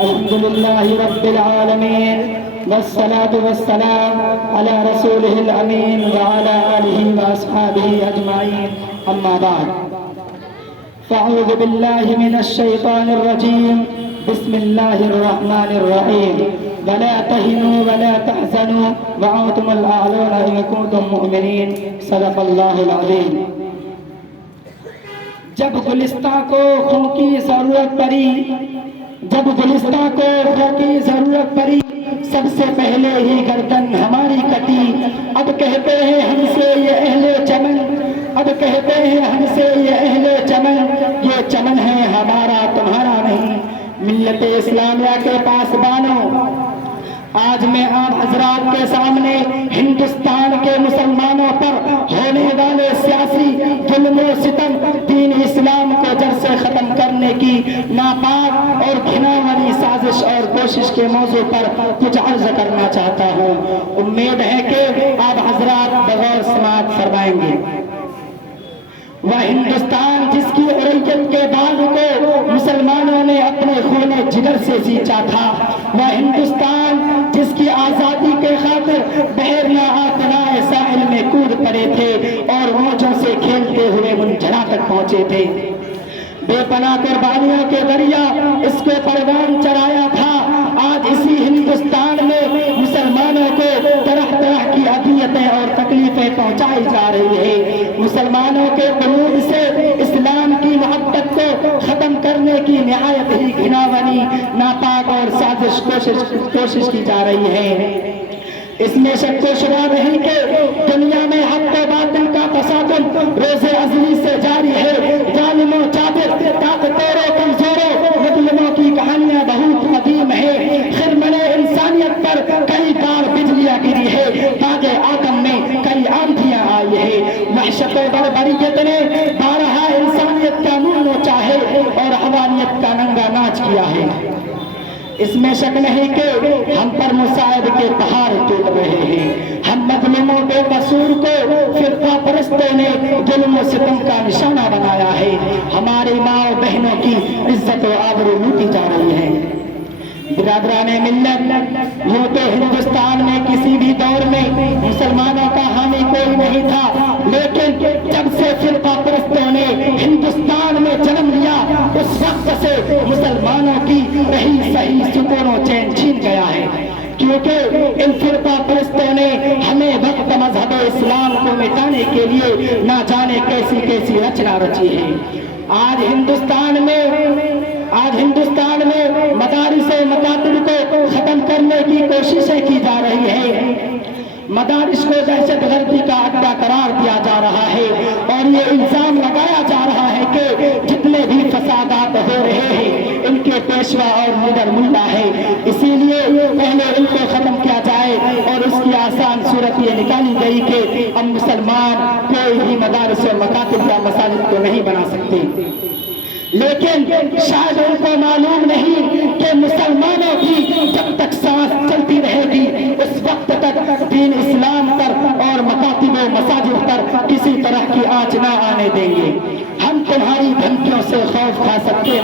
الحمد لله رب العالمين والصلاة والسلام على رسوله الأمين وعلى آله وأصحابه أجمعين أما بعد فأعوذ بالله من الشيطان الرجيم بسم الله الرحمن الرحيم ولا تهنوا ولا تحزنوا وأنتم الأعلون إن كنتم مؤمنين صدق الله العظيم. جب گلستان کو خون کی ضرورت پڑی سب سے پہلے ہی گردن ہماری کٹی. اب کہتے ہیں ہم سے یہ اہل چمن یہ چمن ہے ہمارا تمہارا نہیں. ملت اسلامیہ کے پاسبانوں، آج میں آپ حضرات کے سامنے ہندوستان کے مسلمانوں پر ہونے والے سیاسی ظلم و ستم، دین اسلام کو جڑ سے ختم کرنے کی ناپاک اور گھناؤنی سازش اور کوشش کے موضوع پر کچھ عرض کرنا چاہتا ہوں. امید ہے کہ آپ حضرات بغور سماعت فرمائیں گے. وہ ہندوستان جس کی عرویت کے باغ کو مسلمانوں نے اپنے خون جگر سے سینچا تھا، وہ ہندوستان جس کی آزادی کے خاطر بحر آتنائے ساحل میں کود پڑے تھے اور موجوں سے کھیلتے ہوئے منجھلا تک پہنچے تھے. بے پناہ قربانیوں کے دریا اس کو پروان چڑھایا تھا. آج اسی ہندوستان میں مسلمانوں کو طرح طرح کی اذیتیں اور تکلیفیں پہنچائی جا رہی ہے. مسلمانوں کے قلوب سے اسلام کی محبت کو ختم کرنے کی نہایت ہی گھناؤنی، ناپاک اور سازش کوشش کی جا رہی ہے. اس میں شک و شبہ نہیں کہ دنیا میں حق و باطل کا تصادم روز ازلی سے جاری ہے. ظالموں، جابر، طاقتوروں، کمزوروں، مظلوموں کی کہانیاں بہت قدیم ہے. خرمن انسانیت پر کئی بار بجلیاں گری ہے. باغ آدم میں کئی آندھیاں آئی ہے. وحشت و بربریت نے بارہا انسانیت کا منہ نوچا ہے اور حوانیت کا ننگا ناچ کیا ہے. اس میں شک نہیں کہ ہم پر مصائب کے پہاڑ ٹوٹ رہے ہیں. ہم مظلوموں بے قصور کو فرقہ پرستوں نے ظلم و ستم کا نشانہ بنایا ہے. ہماری ماں و بہنوں کی عزت و آبرو لوٹی جا رہی ہے. برادران ملت، یوں تو ہندوستان میں کسی بھی دور میں مسلمانوں کا حامی کوئی نہیں تھا، لیکن جب سے فرقہ پرستوں نے ہندوستان میں جنم لیا اس وقت سے مسلمانوں کی رہی صحیح سکون و چین چھین گیا ہے. کیونکہ ان فرقہ پرستوں نے ہمیں وقت مذہب اسلام کو مٹانے کے لیے نہ جانے کیسی کیسی رچنا رچی ہے. آج ہندوستان میں مدارس و مکاتب کو ختم کرنے کی کوششیں کی جا رہی ہے. مدارس کو دہشت گردی کا اڈا قرار دیا جا رہا ہے اور یہ الزام لگایا جا رہا ہے کہ جتنے بھی فسادات ہو رہے ہیں ان کے پیشوا اور لیڈر ملا ہے. اسی لیے پہلے ان کو ختم کیا جائے اور اس کی آسان صورت یہ نکالی گئی کہ ہم مسلمان کوئی بھی مدارس و مکاتب یا مساجد کو نہیں بنا سکتے. لیکن شاید ان کو معلوم نہیں کہ مسلمانوں کی جب تک سانس چلتی رہے گی اس وقت تک دین اسلام پر اور مکاتب و مساجد پر کسی طرح کی آنچ نہ آنے دیں گے. ہم تمہاری دھمکیوں سے خوف کھا سکتے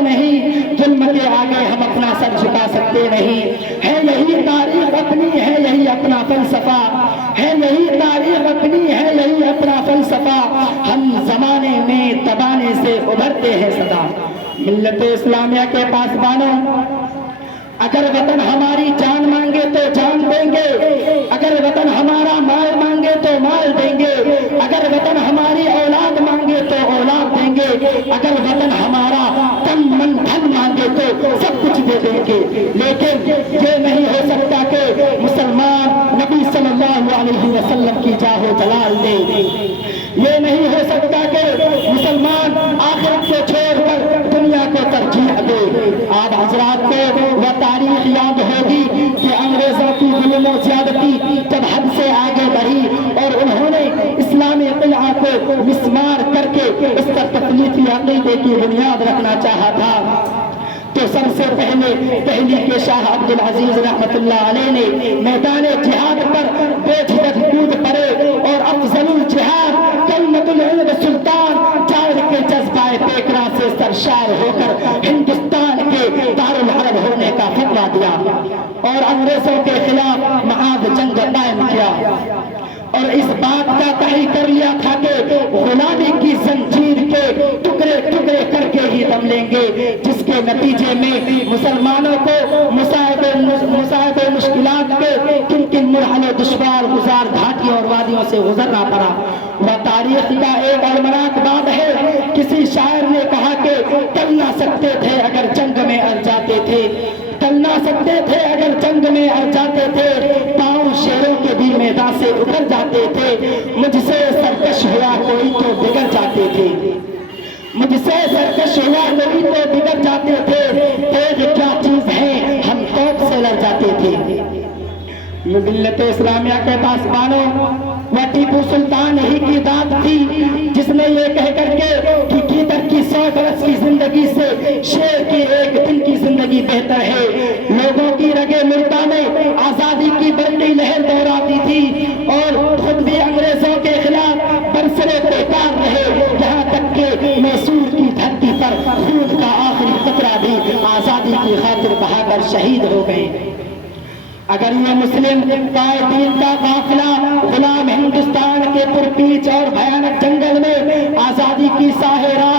نہیں، ظلم کے آگے ہم اپنا سر جھکا سکتے نہیں. ہے یہی تاریخ اپنی، ہے یہی اپنا فلسفہ، ہم زمانے میں تبانے سے ابھرتے ہیں سدا. ملت اسلامیہ کے پاسبانوں، اگر وطن ہماری جان مانگے تو جان دیں گے، اگر وطن ہمارا مال مانگے تو مال دیں گے، اگر وطن ہماری اولاد مانگے تو اولاد دیں گے، اگر وطن ہمارا تن من دھن مانگے تو سب کچھ دے دیں گے. لیکن یہ نہیں ہو سکتا کہ مسلمان نبی صلی اللہ علیہ وسلم کی جاہ و جلال دے. یہ نہیں ہو سکتا کہ مسلمان آخرت کو چھوڑ کر دنیا کو ترجیح دے. آپ حضرات کو وہ تاریخ یاد ہوگی کہ انگریزوں کی ظلم و زیادتی جب حد سے آگے بڑھی اور انہوں نے اسلامی قلعہ کو مسمار کر کے اس پر تخلیقی عقیدے کی بنیاد رکھنا چاہا تھا تو سب سے پہلی کے شاہ عبدالعزیز رحمت اللہ علیہ نے میدان جہاد پر بے جھجک کود پڑے اور افضل الجہاد کلمۃ العلم سلطان جاؤ کے جذبہ پیکرا سے سے سرشار ہو کر ہندوستان کے دارالحرب ہونے کا فتویٰ دیا اور انگریزوں کے خلاف محاذ جنگ قائم کیا اور اس بات کا تحقیق کر لیا تھا کہ غلامی کی زنجیر کے ٹکڑے ٹکڑے کر کے ہی دم لیں گے، جس کے نتیجے میں مسلمانوں کو مصائب مشکلات کے کن کن مرحلے دشوار گزار گھاٹیوں اور وادیوں سے گزرنا پڑا۔ وہ تاریخ کا ایک المناک باب ہے۔ کسی شاعر نے کہا کہ ٹل نہ سکتے تھے اگر جنگ میں اڑ جاتے تھے، ٹل نہ سکتے تھے اگر جنگ میں اڑ جاتے تھے، پاؤں شیروں کے بھی میدان سے اتر جاتے تھے، مجھ سے سرکش ہوا کوئی تو بگڑ جاتے تھے، مجھ سے سرکش ہوا کوئی تو بگڑ جاتے تھے، تیغ کیا چیز ہے ہم توپ سے لڑ جاتے تھے۔ ملت اسلامیہ کے پاسبانوں، وہ ٹیپو سلطان ہی کی داد تھی جس نے یہ کہہ کر کے کہ گیدڑ کی 100 برس کی زندگی سے شیر کی ایک دن کی زندگی بہتر ہے، لوگوں کی رگے ملتا میں آزادی کی بڑی لہر دوہراتی تھی اور خود بھی انگریزوں کے خلاف برسرے بیکار رہے، یہاں تک کہ میسور کی دھرتی پر خون کا آخری قطرہ بھی آزادی کی خاطر بہا کر شہید ہو گئے۔ اگر یہ مسلم قائدین کا قافلہ غلام ہندوستان کے پرپیچ اور بھیانک جنگل میں آزادی کی ساحرات